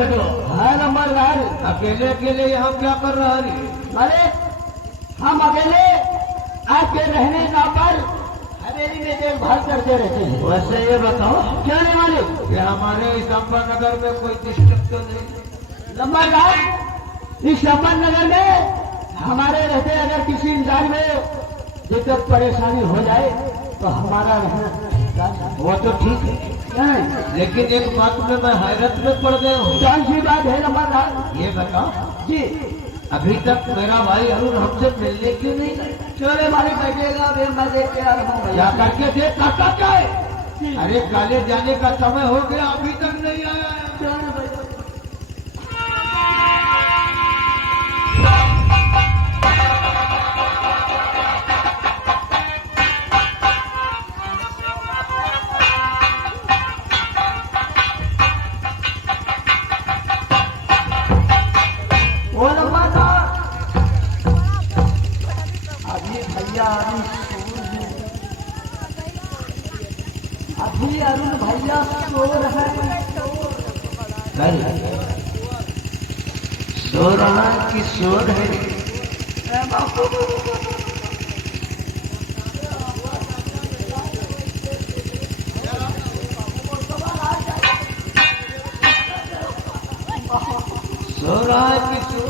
छठो। हाँ नंबरदार। अकेले अकेले यहाँ क्या कर रहा है? अरे हम अकेले आपके रहने का पर हवेली में देखभाल करते रहते हैं। वैसे ये बताओ क्या नहीं मालूम कि हमारे इस नगर में कोई डिस्टर्ब तो नहीं? नंबरदार, इस संपन्न नगर में हमारे रहते अगर किसी इंसान में दिक्कत परेशानी हो जाए तो हमारा रहना वो तो ठीक है, नहीं। लेकिन एक बात में मैं हैरत में पड़ गया हूँ। कौन सी बात है नंबरदार? ये बताओ जी अभी तक मेरा भाई अरुण हमसे मिलने क्यों नहीं गए? चोरे मारे बैठेगा फिर मैं देख के आ रहा हूँ। या करके देख करता क्या है? अरे काले जाने का समय हो गया, अभी तक नहीं आया है। अभी अरुण भैया सो रहा है। सो रहा कि सो रहे? सो रहा है कि सो?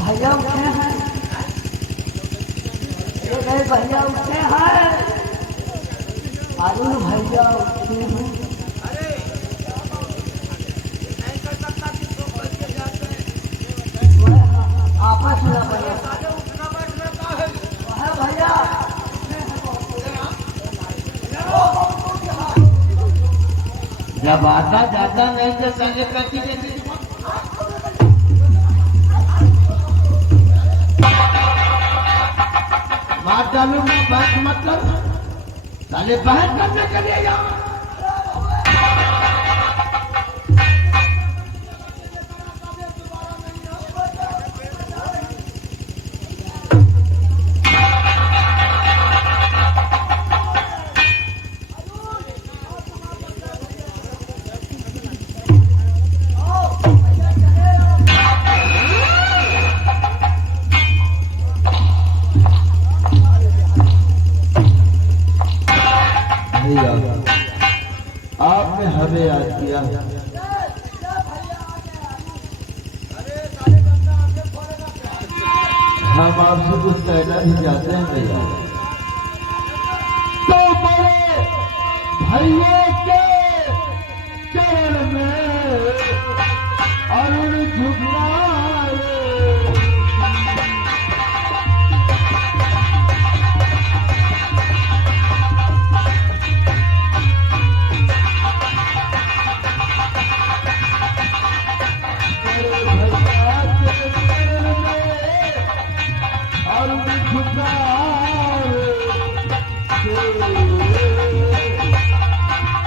भैया उठे हैं, भैया उठे हैं, अरुण भैया उठे हैं। आपस में भैया जब आता जाता नहीं तो संजय करती रहती। बात डालू मैं बात मत कर, साले बहस करने के लिए यहाँ। आपने हमें याद किया। हम आपसे कुछ कहना भी चाहते हैं भैया। तो बड़े भैया के चरण में अरुण झुकना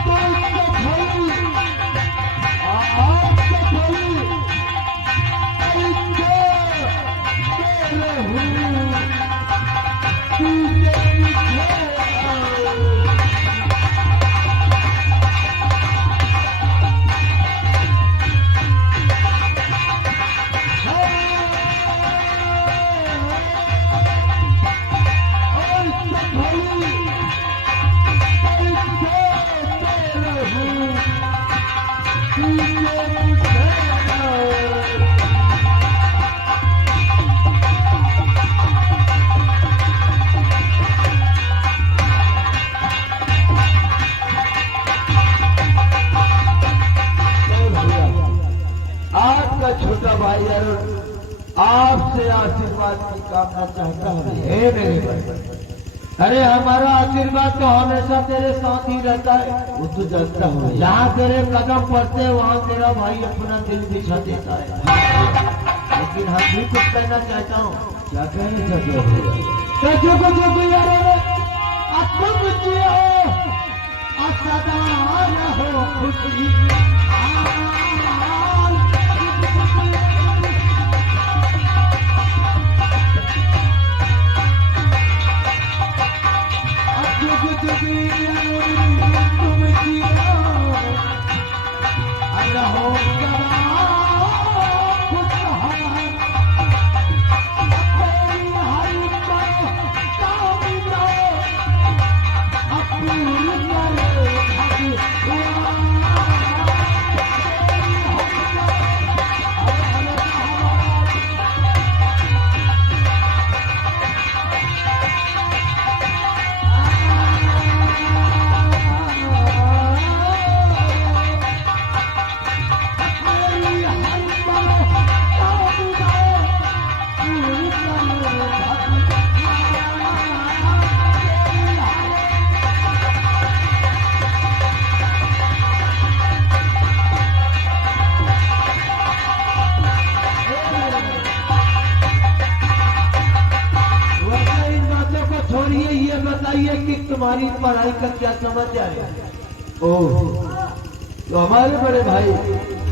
तो आपसे आशीर्वाद की कामना चाहता हूँ। हे मेरे भाई, अरे हमारा आशीर्वाद तो हमेशा तेरे साथ ही रहता है। वो तो जानता हूँ। जहाँ तेरे कदम पड़ते वहाँ तेरा भाई अपना दिल बिछा देता है। लेकिन हम भी कुछ कहना चाहता हूँ। क्या कहना चाहते हो? तुम जियो सदा रहो खुशी। कि तुम्हारी पढ़ाई का क्या समझ आए? ओह, तो हमारे बड़े भाई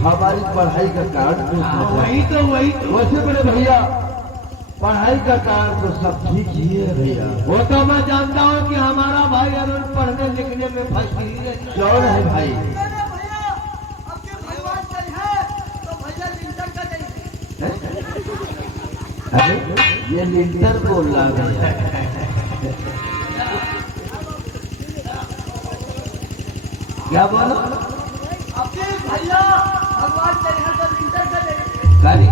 हमारी पढ़ाई का कारण पूछना चाहते वही तो वैसे बड़े भैया पढ़ाई का कारण तो सब ठीक ही है भैया। वो तो मैं जानता हूँ कि हमारा भाई अरुण पढ़ने लिखने में फंस ही है। क्यों है भाई? अरे ये लिंटर बोल रहा है। क्या बोलो? भैया भगवान तो लिंटर का दे।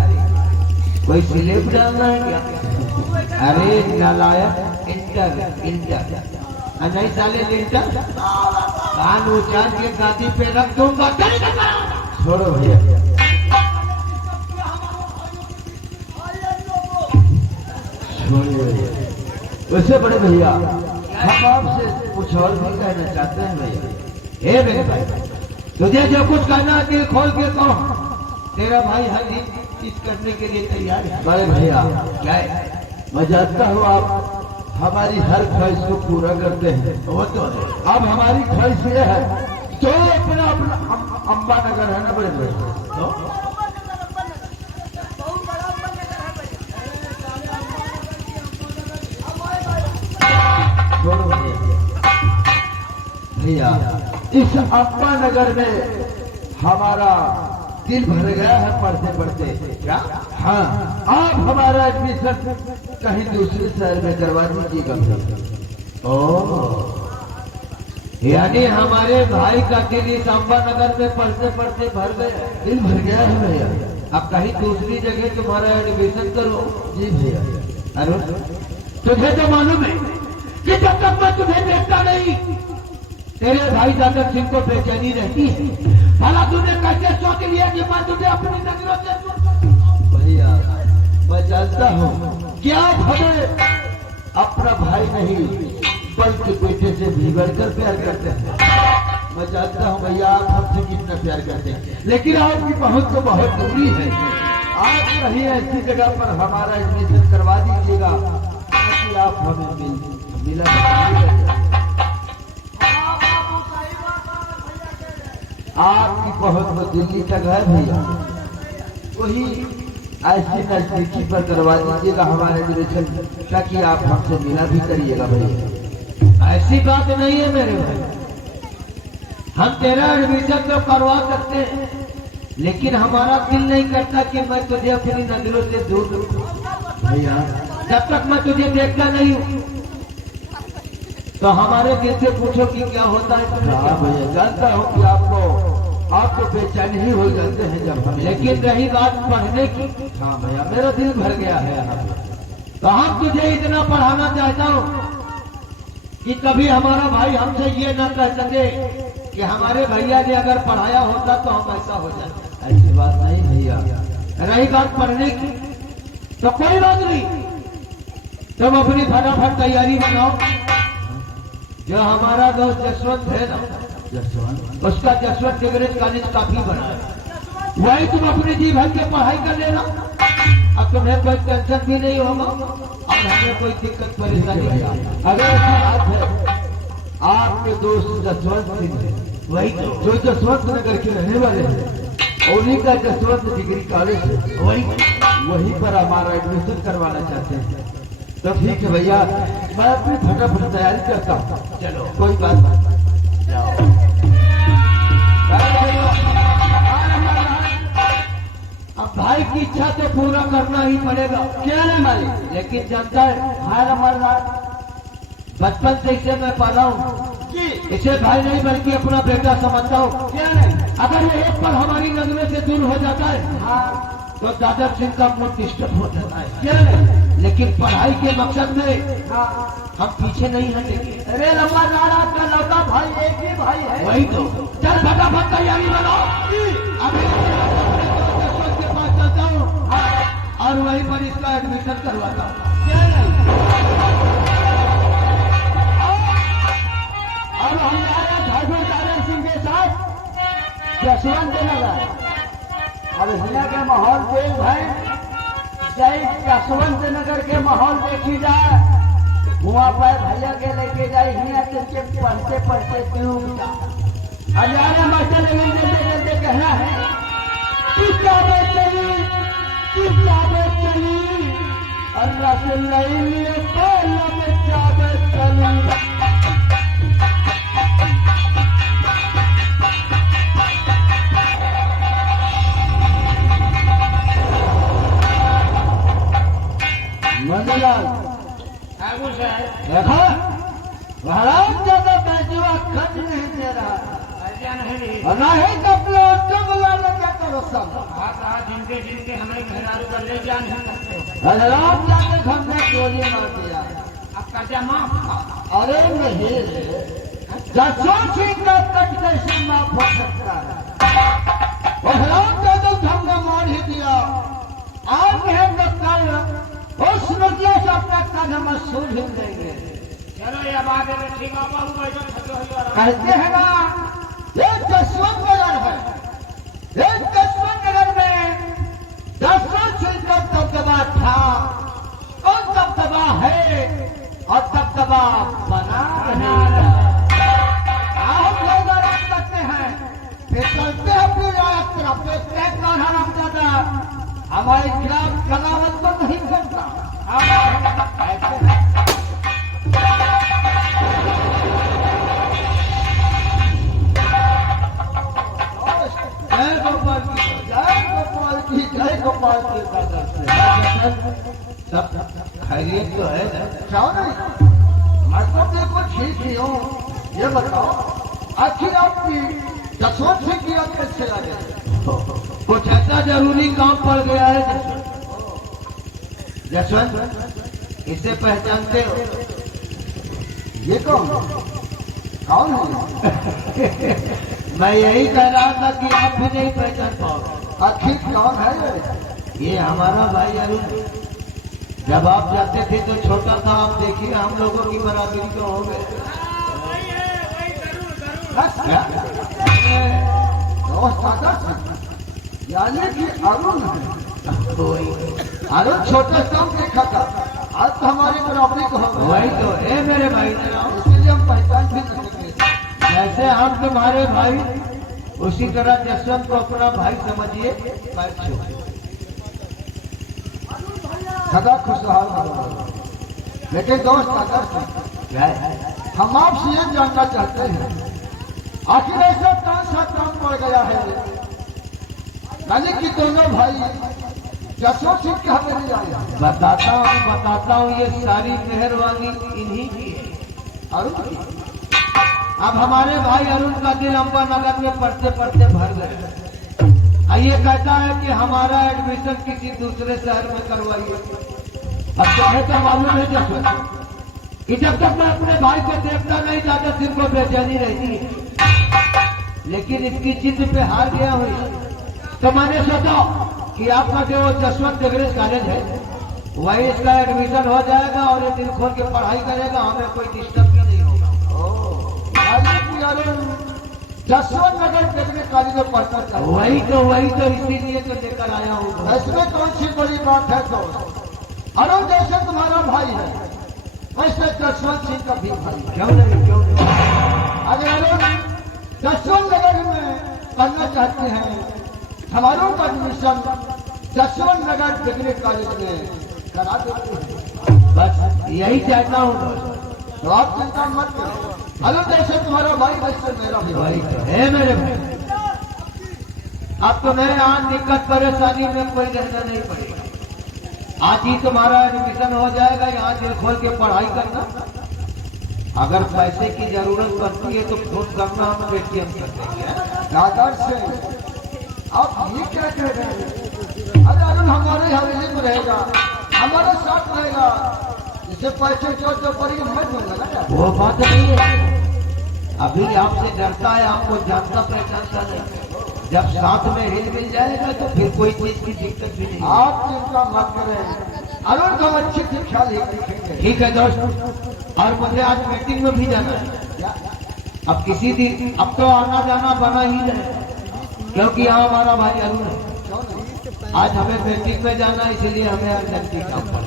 कोई स्लिप डालना है क्या? अरे नालायक, इंटर नहीं साले लिंटर। कान उचार के गादी पे रख दूंगा। छोड़ो भैया, छोड़िए। वैसे बड़े भैया हम आपसे कुछ और भी कहना चाहते हैं भैया। हे मेरे भाई, तुझे जो कुछ कहना है दिल खोल के कहो। तेरा भाई हर चीज करने के लिए तैयार है। बड़े भैया क्या है? मैं जानता हूँ आप हमारी हर ख्वाहिश को पूरा करते हैं। वो तो है। अब हमारी ख्वाहिश ये है जो अपना अम्बा नगर है ना बड़े भैया, छोड़ो भैया, इस अम्बा नगर में हमारा दिल भर गया है पढ़ते पढ़ते। क्या? हाँ, आप हमारा एडमिशन कहीं दूसरे शहर में करवा दीजिएगा। ओह, यानी हमारे भाई का दिल इस अम्बा नगर में पढ़ते पढ़ते भर गया। दिल भर गया है भैया। अब कहीं दूसरी जगह तुम्हारा एडमिशन करो। जी भैया। अरुण, तुझे तो मालूम है कि जब तक मैं तुझे देखता नहीं तेरे भाई दादा सिंह को बेचैनी रहती है। भला तूने कैसे सोच लिया कि मैं तुझे अपनी नजरों से दूर कर दूं? भैया मैं जानता हूँ कि आप हमें अपना भाई नहीं बल्कि बेटे से भी बढ़कर प्यार करते हैं। मैं जानता हूँ भैया आप हमसे कितना प्यार करते हैं, लेकिन आपकी पहुंच तो बहुत दूरी है। आप कहीं ऐसी जगह पर हमारा एडमिशन करवा दीजिएगा ताकि आप हमें मिला। आपकी पहुंच तो दिल्ली तक है भैया, वही ऐसी नजदीकी पर करवा दीजिएगा हमारे एडमिशन ताकि आप हमसे मिला भी करिएगा भैया। ऐसी बात नहीं है मेरे भाई, हम तेरा एडमिशन तो करवा सकते हैं, लेकिन हमारा दिल नहीं करता कि मैं तुझे अपनी नजरों से दूर रखूं। भैया जब तक मैं तुझे देखता नहीं हूँ तो हमारे दिल से पूछो कि क्या होता है तुम्हें? हाँ भैया जानता हूँ कि आपको बेचैनी ही हो जाते हैं जब हम, लेकिन रही बात पढ़ने की, हाँ भैया मेरा दिल भर गया है यहाँ पे। तो हम तुझे इतना पढ़ाना चाहता हूँ कि कभी हमारा भाई हमसे ये न कह सके कि हमारे भैया ने अगर पढ़ाया होता तो हम ऐसा हो जाते। ऐसी बात नहीं भैया। रही बात पढ़ने की, तो कोई बात नहीं, तुम अपनी फटाफट तैयारी बनाओ। जो हमारा दोस्त जसवंत है ना, जसवंत उसका जसवंत डिग्री कॉलेज काफी बड़ा है, वही तुम अपने जी भर के पढ़ाई कर लेना। अब तुम्हें कोई टेंशन भी नहीं होगा और हमें कोई दिक्कत परेशानी नहीं आएगी। अगर ऐसी बात है, आपके दोस्त जसवंत सिंह वही तो, जो जसवंत नगर के रहने वाले हैं, उन्हीं का जसवंत डिग्री कॉलेज है, वहीं पर हमारा एडमिशन करवाना चाहते हैं। तो ठीक है भैया, मैं अपनी फटाफट तैयारी करता हूँ। चलो कोई बात नहीं। अब भाई की इच्छा तो पूरा करना ही पड़ेगा। क्या है मालिक? लेकिन जानता है, हाय हमारा बचपन से इसे मैं पाला हूँ, जी इसे भाई नहीं बल्कि अपना बेटा समझता हूँ। क्या नहीं? अगर ये एक पल हमारी नजरों से दूर हो जाता है हाँ तो दादा सिंह का मूड डिस्टर्ब हो जाता है। क्या नहीं? लेकिन पढ़ाई के मकसद में हाँ हम पीछे नहीं हटेंगे। अरे लंबा नारा का लौटा भाई एक ही भाई है। वही तो, चल फटाफट तैयारी बनाओ। अभी जसवंत के पास चलता हूँ और वहीं पर इसका एडमिशन करवाता हूँ। क्या नहीं? अब हम जा रहे हैं ठाकुर तारा सिंह के साथ जसवंत नगर। अब हिला के माहौल देख भाई, जय जसवंत नगर के माहौल देखी जाए, वहाँ पर भैया के लेके जाए, हिला के पढ़ते पढ़ते क्यों हजारा मास्टर लेकिन जल्दी जल्दी कहना है, किताबें चली किताबें चली, अल्लाह से नहीं लिए पहले में किताबें चली। मंदलाल देखा, महाराज ज्यादा बैजुआ खर्च नहीं दे रहा, और ना ही कपड़ा चमला लगा करो सब। जिनके जिनके हमें घरेलू कर ले जान हजरात जाके हमने गोली मार दिया। अब कर्जा माफ। अरे नहीं, जसवंत सिंह का कट कैसे माफ हो सकता है? हजरात जाके हमने मार ही दिया। आज हम कल उस नदिया से अपना कदम मसूल ही देंगे। चलो ये बात है ठीक है बाबू भाई जो खत्म हो गया। कहते हैं ना, ये जसवंत नगर है, ये जसवंत नगर में जसवंत सिंह का दबदबा था और दबदबा है और दबदबा बना रहेगा। आप लोग आराम करते हैं, फिर चलते हैं अपनी रात तरफ। एक आराम ज्यादा हमारे खिलाफ कलावत तो नहीं करता। जय गोपाल की, जय गोपाल की, जय गोपाल की दादा से। सब खैरियत तो है ना? क्या नहीं? मैं तो बिल्कुल ठीक ही हूँ। ये बताओ, आखिर आपकी जसवंत सिंह की याद कैसे आ गई? कुछ ऐसा जरूरी काम पड़ गया है जसवंत, इसे पहचानते हो? ये कौन है? मैं यही कह रहा था कि आप भी नहीं पहचान पाओगे। आखिर कौन है ये? ये हमारा भाई अरुण। जब आप जाते थे तो छोटा था, आप देखिए हम लोगों की बराबरी तो हो गए। बस क्या? दोस्त दादा से, यानी कि अरुण है। अरुण छोटे कम देखा था, आज तो हमारी बराबरी को हो वही तो है मेरे भाई, इसीलिए हम पहचान भी नहीं सकते। जैसे हम तुम्हारे भाई उसी तरह जसवंत को अपना भाई समझिए। सदा खुशहाल रहो। लेकिन दोस्त दादा से, हम आपसे ये जानना चाहते हैं, आखिर ऐसा कौन सा काम पड़ गया है, यानी कि दोनों भाई जसवंत सिंह के हमें नहीं आया? बताता हूँ, ये सारी मेहरबानी इन्हीं की है। अरुण की? अब हमारे भाई अरुण का दिल अम्बा नगर में पढ़ते पढ़ते भर गए। ये कहता है कि हमारा एडमिशन किसी दूसरे शहर में करवाइए। अब तुम्हें तो मालूम है जसवंत कि जब तक मैं अपने भाई को देखता नहीं दादा सिंह को बेचैनी रहती है, लेकिन इसकी जिद पे हार गया हुई। तो मैंने सोचा कि आपका जो जसवंत डिग्री कॉलेज है वही इसका एडमिशन हो जाएगा और ये दिल खोल के पढ़ाई करेगा, हमें कोई डिस्टर्ब भी नहीं होगा। जसवंत नगर टेक्निकल कॉलेज में पढ़ता था। वही तो इसीलिए तो लेकर आया हूँ। इसमें कौन सी बड़ी बात है? तो अरुण जैसे तुम्हारा भाई है, वैसे जसवंत सिंह का भी भाई है। क्यों नहीं? अगर अरुण जसवंत नगर में पढ़ना चाहते हैं, हमारों का एडमिशन जसवंत नगर डिग्री कॉलेज में करा देते हैं। बस यही चाहता हूँ। तो आप चिंता मत करो। अरुण जैसे तुम्हारा भाई, वैसे मेरा भी भाई है मेरे भाई। अब तुम्हें आज दिक्कत परेशानी में कोई रहना नहीं पड़ेगा। आज ही तुम्हारा एडमिशन हो जाएगा, यहाँ दिल खोल के पढ़ाई करना। अगर पैसे की जरूरत पड़ती है तो फोन करना, हम पेटीएम कर देंगे। दादा से आप ये क्या कह रहे हैं? अरे अरुण हमारे हवेली में रहेगा, हमारे साथ रहेगा, जिसे पैसे जो पड़ेगी मत बोलना ना। वो बात नहीं है। अभी आपसे डरता है, आपको जानता पहचानता नहीं। जब साथ में हिल मिल जाएगा तो फिर कोई चीज की दिक्कत भी नहीं। आप चिंता मत करें, अरुण को अच्छी शिक्षा देखेंगे। ठीक है दोस्त, और मुझे आज मीटिंग में भी जाना है। अब किसी दिन, अब तो आना जाना बना ही है, क्योंकि यहाँ हमारा भाई अरुण है। आज हमें मीटिंग में जाना, इसलिए हमें अर्जेंटली काम पड़।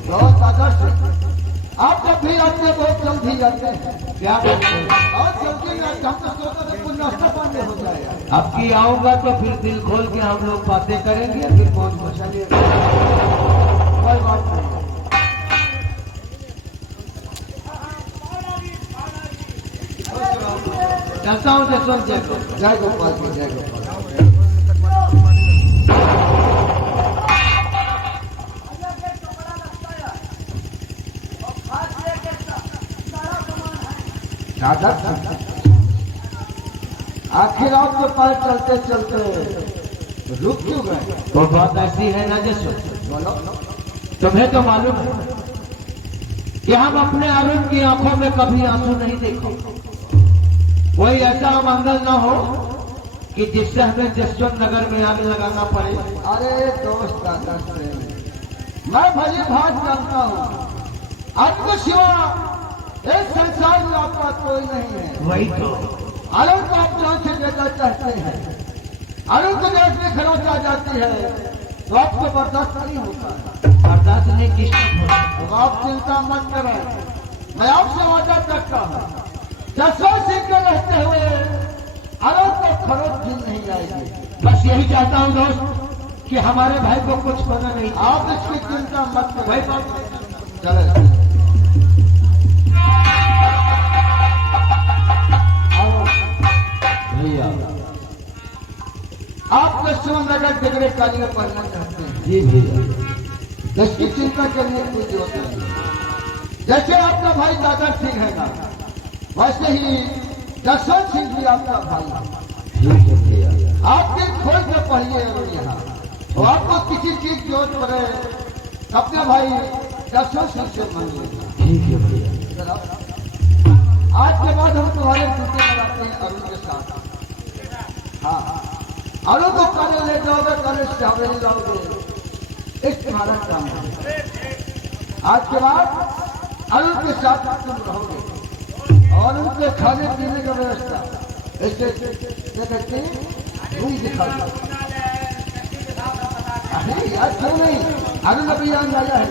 आप जब भी आते हैं बहुत जल्दी जाते हैं। क्या करते हैं? बहुत जल्दी आते, हम तो सोचते थे कुछ नाश्ता पानी हो जाएगा। अब की आऊंगा तो फिर दिल खोल के हम लोग बातें करेंगे, फिर पहुंच पहुंचाइए। कोई बात नहीं। चलता हूँ जसवंत जय को। जय गोपाल जी, जय गोपाल। आखिर आप तो पास चलते चलते रुक क्यों गए? वो बात ऐसी है ना जसवंत, बोलो। तुम्हें तो मालूम है कि हम अपने अरुण की आंखों में कभी आंसू नहीं देखो। कोई ऐसा मंगल न हो कि जिससे हमें जसवंत नगर में आग लगाना पड़े। अरे दोस्त दादा से मैं भली भात जानता हूँ, आपको सिवा एक संसार में आपका कोई नहीं है। वही तो अरुण को आप जान से लेना चाहते हैं, अरुण को देश में खरोचा जाती है तो आपको बर्दाश्त नहीं होता। बर्दाश्त नहीं किस्मत होता। तो आप चिंता मत करें, मैं आपसे वादा करता हूँ, जसवंत सिंह के रहते हुए अरुण को खरोच भी नहीं जाएगी। बस यही चाहता हूँ दोस्त कि हमारे भाई को कुछ होना नहीं। आप इसकी चिंता मत करें। भाई बात चले भैया, आप जसवंत नगर डिग्री कॉलेज में पढ़ना चाहते हैं? जी भैया। इसकी चिंता करने की कोई जरूरत नहीं। जैसे आपका भाई दादा सिंह है ना, वैसे ही जसवंत सिंह भी आपका भाई है। ठीक है भैया। आप दिल खोल के पढ़िए और यहाँ तो आपको किसी चीज की जरूरत पड़े अपने भाई जसवंत सिंह से मांग लेना। ठीक है भैया। आज के बाद हम तुम्हारे जूते लगाते हैं अरुण के साथ। हाँ, अरुण को कॉलेज ले जाओगे, कॉलेज से हवेली लाओगे, इस तुम्हारा काम है। आज के बाद अरुण के साथ तुम रहोगे और उनके खाने पीने का व्यवस्था ऐसे करके रूम दिखा दो। अरे यार क्यों नहीं, अरुण अभी यहाँ आया है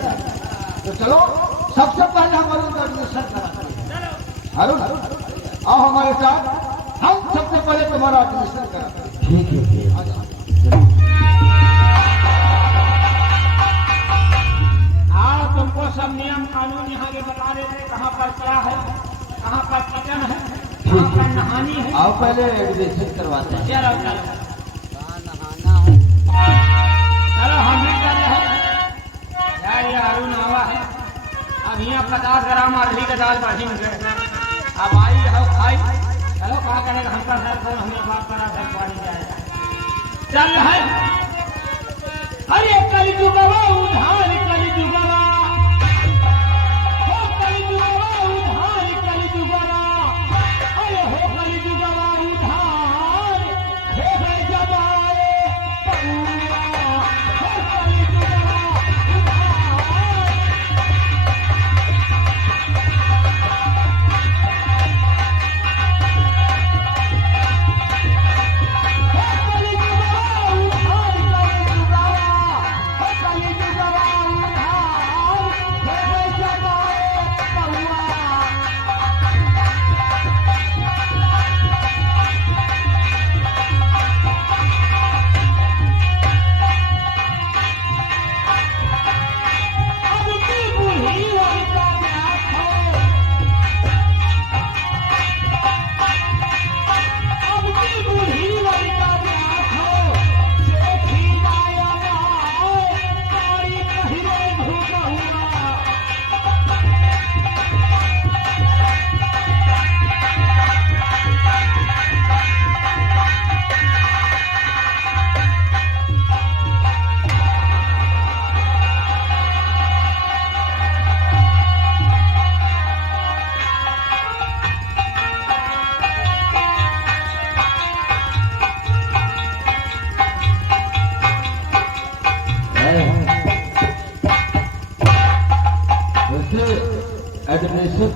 तो चलो सबसे पहले हम अरुण का एडमिशन कराते हैं। अरुण आओ हमारे साथ, हम सबसे पहले तुम्हारा एडमिशन कराते हैं। ठीक है भैया। आओ, तुमको सब नियम कानून यहाँ के बता देते, कहाँ पर क्या है, कहाँ पर किचन है, कहाँ पर नहानी है। आओ पहले एडमिशन करवाते हैं। चलो चलो चलो, हम भी चल रहे हैं। यार ये अरुण आवा है, अब यहाँ 50 ग्राम अरहरी का दाल बढ़ी मुझे, अब आई हो खाई। चलो क्या करेगा, हमका सर को हमें बात करा सर पानी जाएगा। चल है अरे कल जुगवा उधार, कल जुगवा हो, कल जुगवा उधार, कल जुगवा अरे हो, कल जुगवा उधार हो गए जमाए पऊआ, हो कल जुगवा उधार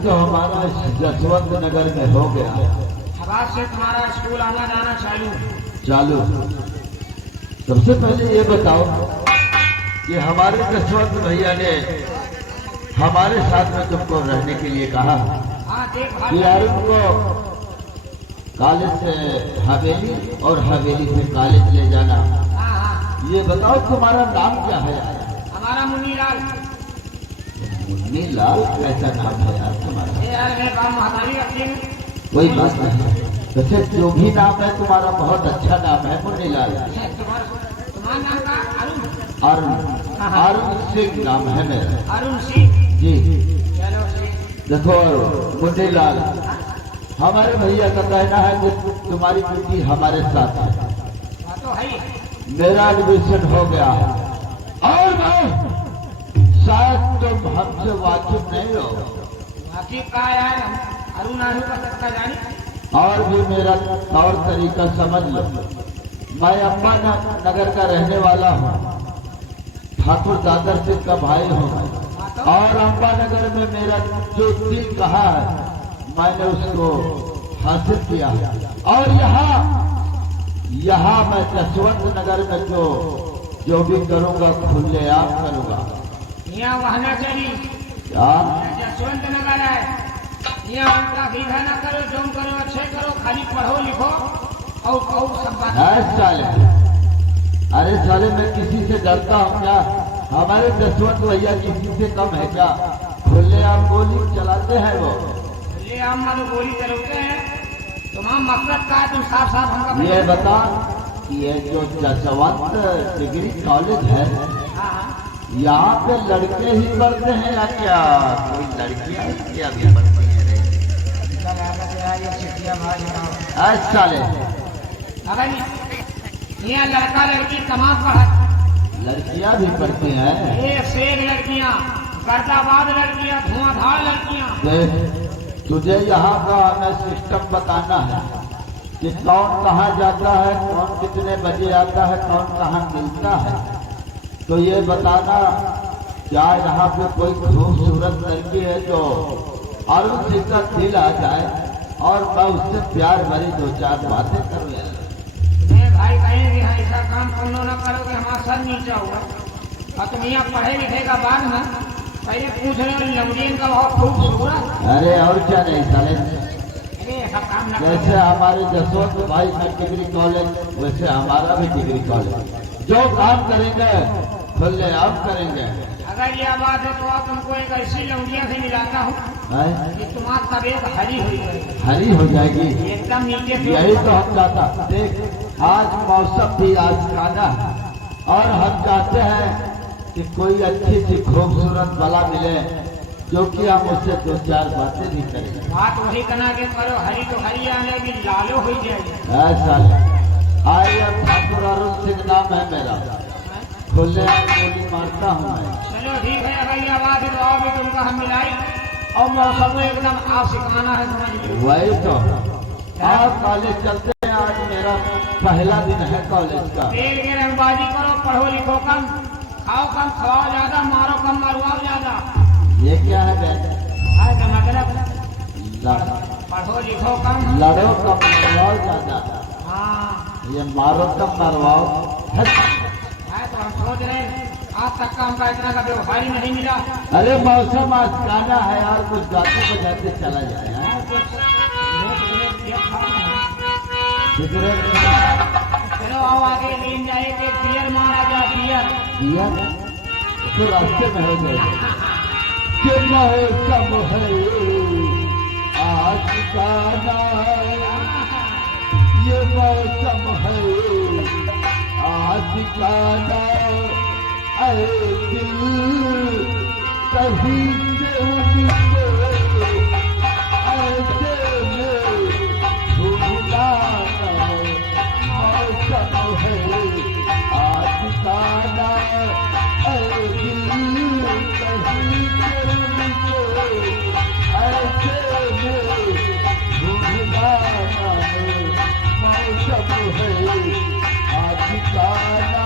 तो हमारा जसवंत नगर में हो गया। अब आज से तुम्हारा स्कूल आना जाना चालू। सबसे पहले ये बताओ कि हमारे जसवंत भैया ने हमारे साथ में तुमको रहने के लिए कहा हाँ देख कि अरुण को कॉलेज से हवेली और हवेली से कॉलेज ले जाना। हाँ ये बताओ तुम्हारा नाम क्या है? हमारा मुन्नीलाल। मुन्नीलाल कैसा नाम है यार तुम्हारा? यार मेरे गाँव महादारी रखती है। कोई बात नहीं, वैसे जो भी नाम है तुम्हारा बहुत अच्छा नाम है मुन्नीलाल। तुम्हारा नाम का अरुण सिंह नाम है मेरा। अरुण सिंह जी चलो सिंह। देखो मुन्नीलाल, हमारे भैया का कहना है कि तुम्हारी बेटी हमारे साथ है। तो है ही। मेरा एडमिशन हो गया है और मैं शायद तुम हमसे वाकिफ नहीं हो। बाकी का यार अरुण आरू का सकता जानी। और भी मेरा तौर तरीका समझ लो। मैं अम्बा नगर का रहने वाला हूँ, ठाकुर दादर सिंह का भाई हूँ और अम्बा नगर में मेरा जो दिल कहा है मैंने उसको हासिल किया है। और यहाँ मैं जसवंत नगर में जो भी करूँगा खुलेआम करूँगा। यहाँ वहना चाहिए क्या जसवंत नगर है। यहाँ उनका भीधा ना करो, जो करो अच्छे करो, खाली पढ़ो लिखो और सब बात है साले। अरे साले मैं किसी से डरता हूँ क्या? हमारे जसवंत भैया किसी से कम है क्या? खुलेआम गोली चलाते हैं वो। ये हम मानो गोली चलते हैं। तुम्हारा मकसद का है? तुम साफ साफ हमका ये बता कि ये जो जसवंत डिग्री कॉलेज है यहाँ पे लड़के ही पढ़ते हैं या क्या कोई लड़कियां क्या भी पढ़ती हैं? अच्छा ले अगर यहाँ लड़का लड़की तमाम पढ़ा, लड़कियां भी पढ़ती हैं। एक से एक लड़कियाँ, गर्दाबाद लड़कियाँ, धुआंधार लड़कियाँ। देख तुझे यहाँ का हमें सिस्टम बताना है कि कौन कहाँ जाता है, कौन कितने बजे आता है, कौन कहाँ मिलता है। तो ये बताना क्या यहाँ पे कोई खूबसूरत लड़की है जो अरुण सिंह का दिल आ जाए और मैं उससे प्यार भरी दो चार बातें करूँ? मैं भाई कहेंगे ऐसा काम तुम लोग न करोगे, हमारा सर नीचा हुआ। और तुम यहाँ पढ़े लिखेगा बाद में पहले पूछ रहे हो लमड़ियन का बहुत खूबसूरत। अरे और क्या नहीं साले, ऐसा काम न जैसे हमारे जसवंत भाई का डिग्री कॉलेज वैसे हमारा भी डिग्री कॉलेज। जो काम करेंगे खुले आप करेंगे। अगर यह बात है तो आप तुमको एक ऐसी लौंडिया से मिलाता हूँ कि तुम्हारी तबीयत हरी हो जाएगी। हरी हो जाएगी एकदम नीचे से। यही तो हम चाहता। देख आज मौसम भी आज काला है और हम चाहते हैं कि कोई अच्छी सी खूबसूरत वाला मिले जो कि हम उससे दो चार बातें भी करें। बात वही कना के करो, हरी तो हरी आने की लालो हो जाएगी। ऐसा आई एम ठाकुर अरुण सिंह नाम है मेरा। खुले गोली मारता हूँ मैं। चलो ठीक है, अगर यह बात है तो और भी तुमको हम मिलाई और मौसम में एकदम आप सिखाना है, समझ लीजिए। वही तो आप कॉलेज चलते हैं। आज मेरा पहला दिन है कॉलेज का। तेल के रंगबाजी करो, पढ़ो लिखो कम, खाओ कम, खवाओ ज्यादा, मारो कम, मरवाओ ज्यादा। ये क्या है बहन? का मतलब पढ़ो लिखो कम, लड़ो कम मरवाओ ज्यादा। हाँ ये मारो कम मरवाओ। है तो हम सोच रहे हैं आज तक का हमका इतना का व्यवहारी नहीं मिला। अरे मौसम आज गाना है यार, कुछ गाते बजाते चला जाए। हाँ? चलो आओ आगे नींद जाएगी, बियर मारा जा बियर। बियर तो रास्ते में हो जाएगा। कि मौसम है आज गाना, ये मौसम है आज गाना। अरे दिल कहीं से उनको ऐसे में भूला न, मौसम है आज गाना। अरे दिल कहीं से उनको ऐसे में भूला न, मौसम है आज गाना।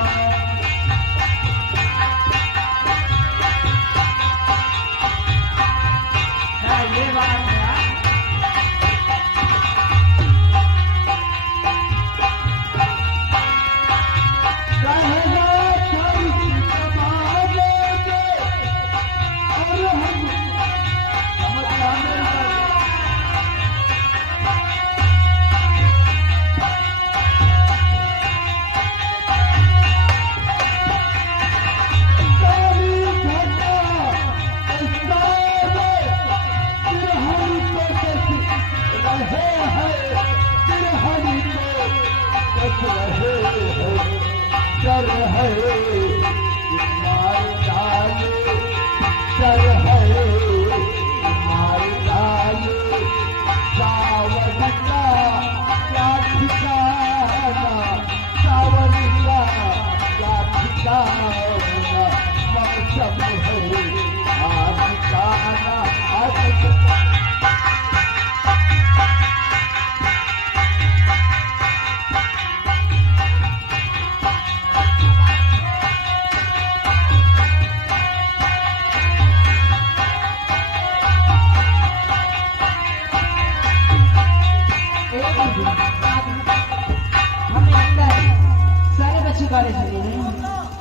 बारे चली नहीं।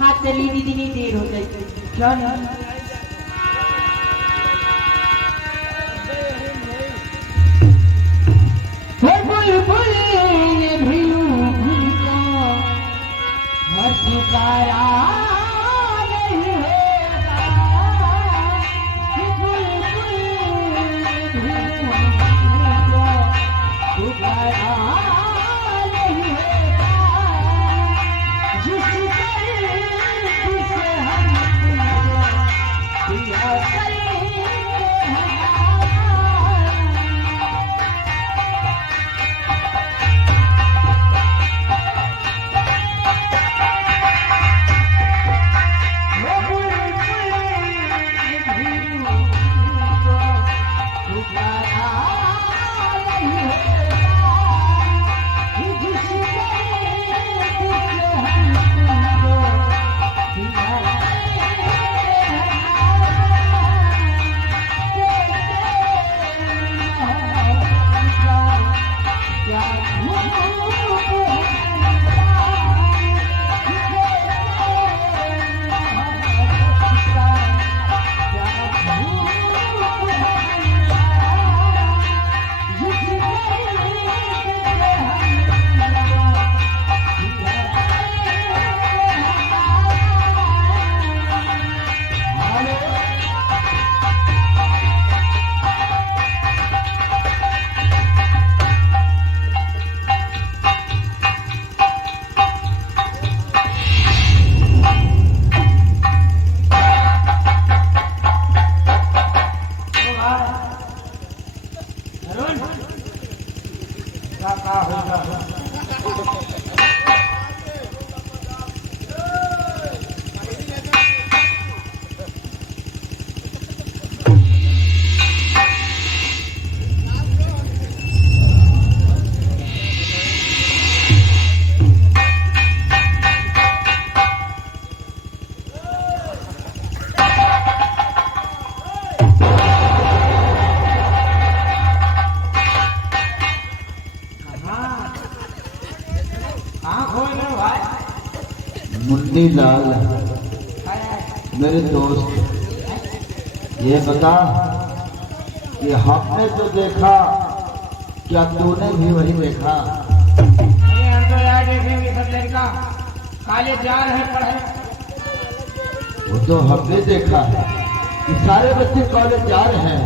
हाँ चली दीदी, नहीं देर हो जाएगी। क्या नहीं पुकारा नहीं होगा, पुकारा नहीं होगा, जिस तरह से हम तुमको दिया करेंगे। मुन्नी लाल मेरे दोस्त, ये बता कि हमने जो देखा क्या तूने भी वही देखा? हम तो यार देखेंगे सब लड़का काले जा रहे पढ़े। वो तो हमने देखा है कि सारे बच्चे कॉलेज जा रहे हैं,